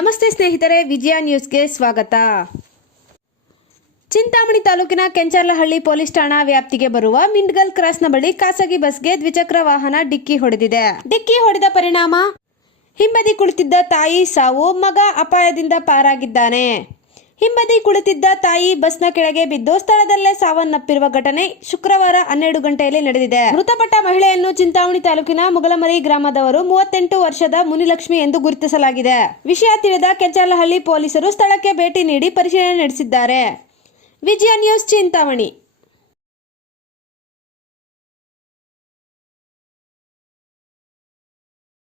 ನಮಸ್ತೆ ಸ್ನೇಹಿತರೆ, ವಿಜಯ ನ್ಯೂಸ್ಗೆ ಸ್ವಾಗತ. ಚಿಂತಾಮಣಿ ತಾಲೂಕಿನ ಕೆಂಚರ್ಲಹಳ್ಳಿ ಪೊಲೀಸ್ ಠಾಣಾ ವ್ಯಾಪ್ತಿಗೆ ಬರುವ ಮಿಂಡ್ಗಲ್ ಕ್ರಾಸ್ನ ಬಳಿ ಖಾಸಗಿ ಬಸ್ಗೆ ದ್ವಿಚಕ್ರ ವಾಹನ ಡಿಕ್ಕಿ ಹೊಡೆದಿದೆ. ಡಿಕ್ಕಿ ಹೊಡೆದ ಪರಿಣಾಮ ಹಿಂಬದಿ ಕುಳಿತಿದ್ದ ತಾಯಿ ಸಾವು, ಮಗ ಅಪಾಯದಿಂದ ಪಾರಾಗಿದ್ದಾನೆ. ಹಿಂಬದಿ ಕುಳಿತಿದ್ದ ತಾಯಿ ಬಸ್ನ ಕೆಳಗೆ ಬಿದ್ದು ಸ್ಥಳದಲ್ಲೇ ಸಾವನ್ನಪ್ಪಿರುವ ಘಟನೆ ಶುಕ್ರವಾರ 12 ಗಂಟೆಯಲ್ಲಿ ನಡೆದಿದೆ. ಮೃತಪಟ್ಟ ಮಹಿಳೆಯನ್ನು ಚಿಂತಾಮಣಿ ತಾಲೂಕಿನ ಮುಗಲಮರಿ ಗ್ರಾಮದವರು 38 ವರ್ಷದ ಮುನಿಲಕ್ಷ್ಮಿ ಎಂದು ಗುರುತಿಸಲಾಗಿದೆ. ವಿಷಯ ತಿಳಿದ ಕೆಂಚರ್ಲಹಳ್ಳಿ ಪೊಲೀಸರು ಸ್ಥಳಕ್ಕೆ ಭೇಟಿ ನೀಡಿ ಪರಿಶೀಲನೆ ನಡೆಸಿದ್ದಾರೆ. ವಿಜಯ ನ್ಯೂಸ್ ಚಿಂತಾಮಣಿ.